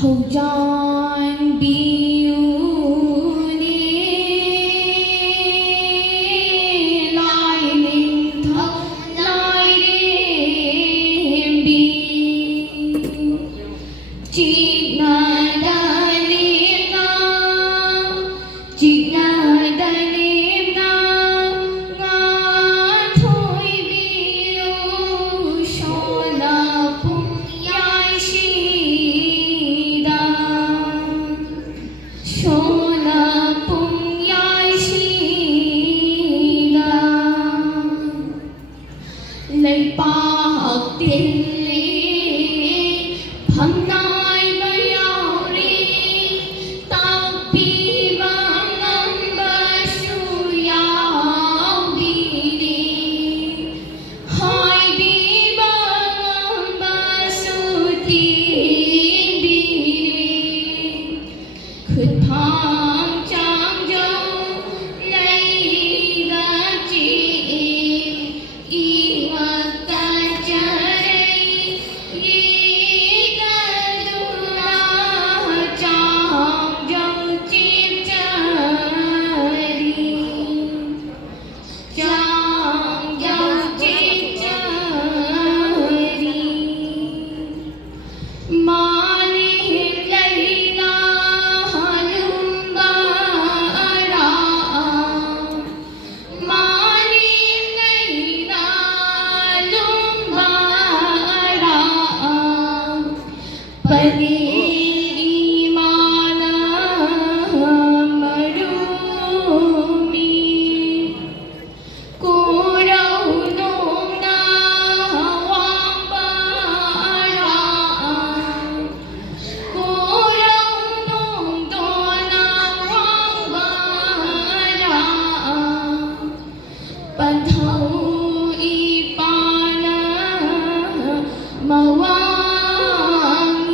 thầu tròn biêu ni lại nên thâu lại đêm bi chỉ là đàn đêm na chỉ là đàn đêm na ngã thôi biêu cho là phung yai shi da cho là phung yai shi da lấy ba học tiền lý phẩm nai bây giờ đi tao pi vang âm ba su yao đi đi hai bi vang âm ba su ti đi đi khứt tham trang dâu lấy ra chỉ y ngọt ta trái y ca du la trong dâu chim trời đi trong dâu chim trời đi Mani Leila Lumba Ra Mani Leila Lumba Ra Pani Imana Marumi Cô đâu nôm na hoang ba ra cô đâu nôm to na hoang ba ra ban thâu y pa na ma wangi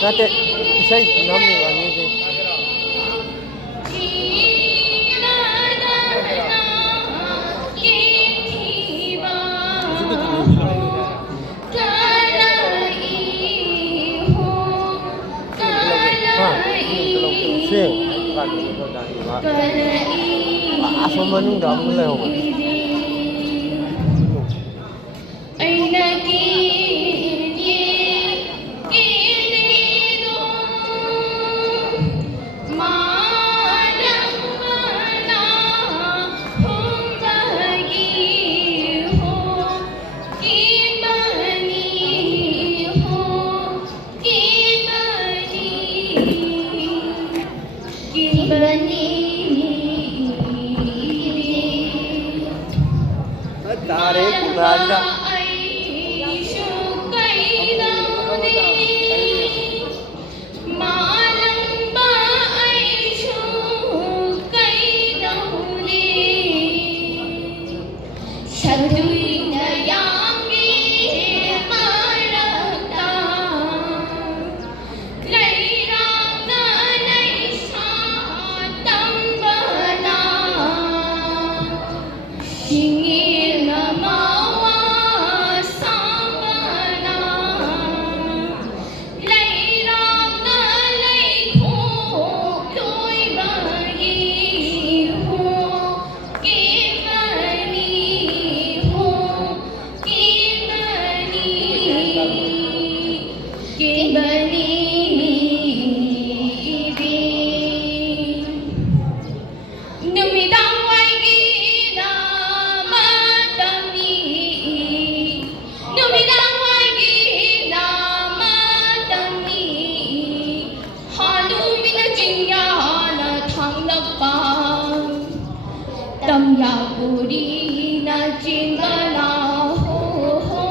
Nate, isay, nami ba niya? Sing, kan itu dari mana? Asal mana dah mulai apa? Tarik benda. Tâm ya puri na chingala ho ho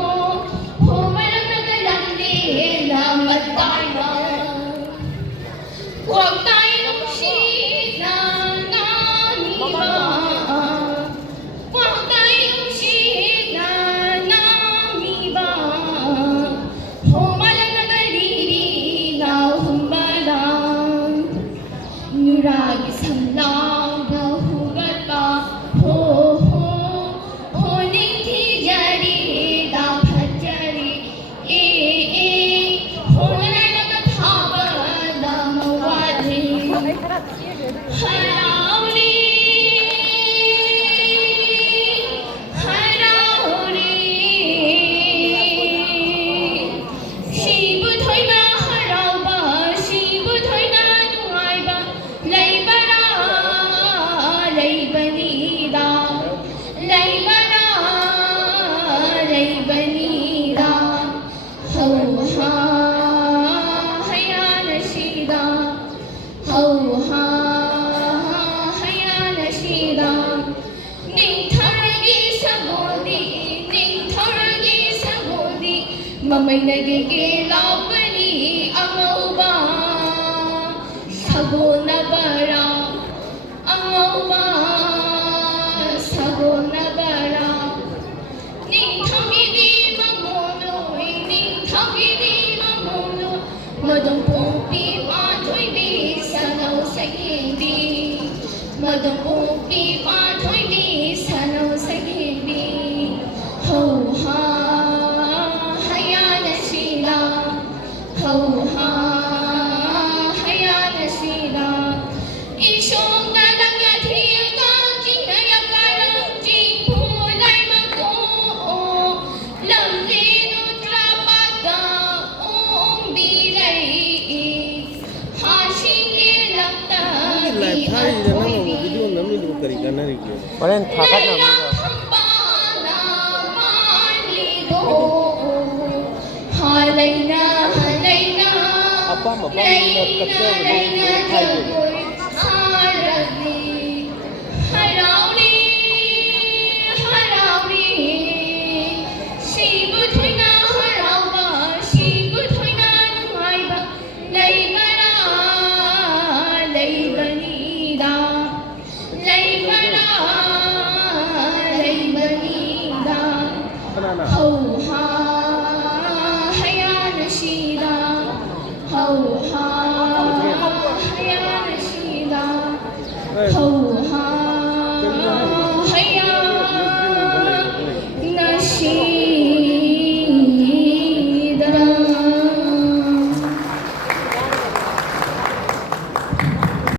ho mana na lande na matai na quang tai nong shi na na mi ba quang tai nong shi na na mi ba ho mana na ri ri na hum ba da nuragi samla Mamay nagigilaw pa ni ang uba Sago na bara ang uba Sago na bara Ning tamidi mamuloy Ning tamidi mamulo Madong pumpi patoy di Sanaw sa hindi Madong pumpi patoy di Sanaw sa hindi Ho ha Ho ha haya na sila Isyong na lang at hiyang kajing na yakarang jing Pulay magko Lamlino trapada Oong bilay Hasing ilakta Kalian kakak nama Halay na apa mabang kecil Ho ha haya na sila Ho Well, Khẩu